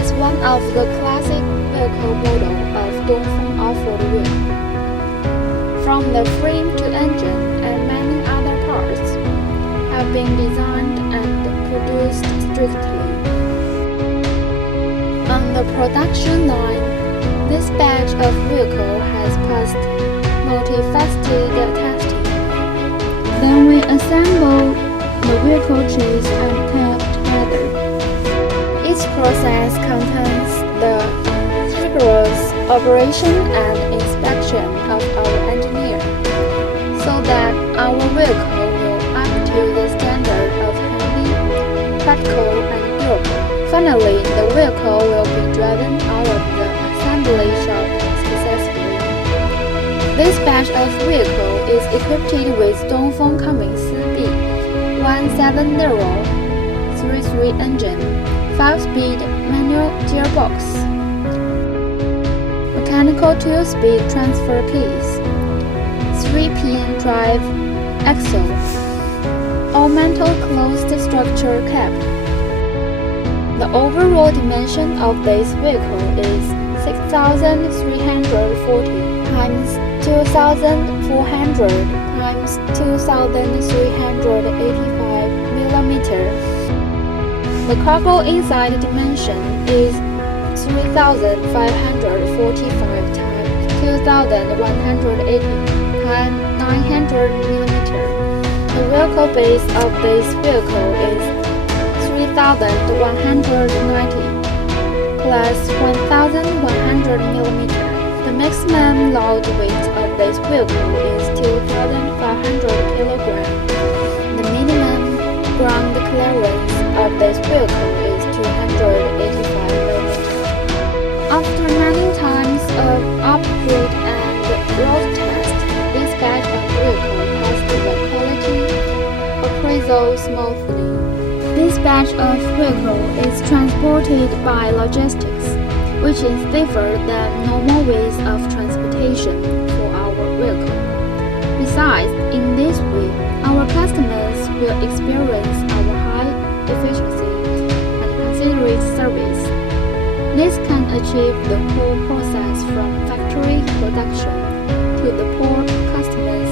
is one of the classic vehicle models of Dongfeng off-road vehicle. From the frame to engine and many other parts have been designed and produced strictly. On the production line, this batch of vehicle has passed multifaceted testing. Then we assemble the vehicle chassis and tape together. Each process contains the rigorous operation and inspection of our engineer, so that our vehicle will up to the standard of handy, practical, and durable. Finally, the vehicle will be driven out of the assembly shop successfully. This batch of vehicle is equipped with Dongfeng Cummins B17033 engine, 5-speed manual gearbox, mechanical 2-speed transfer keys, 3-pin drive axle, all metal closed structure cap. The overall dimension of this vehicle is 6,340 times 2,400 times 2,385 millimeter. The cargo inside dimension is 3,545 times 2,180 times 900 millimeter. The vehicle base of this vehicle is 3,190 plus 1,100 millimeter. The maximum load weight of this vehicle is 2,500 kilograms. The minimum ground clearance of this vehicle is 285 millimeters. After many times of upgrade and road test, this batch of vehicle passed the quality appraisal smoothly. This batch of vehicle is transported by logistics, which is different than normal ways of transportation for our vehicle. Besides, in this way, our customers will experience our high efficiency and considerate service. This can achieve the whole process from factory production to the poor customers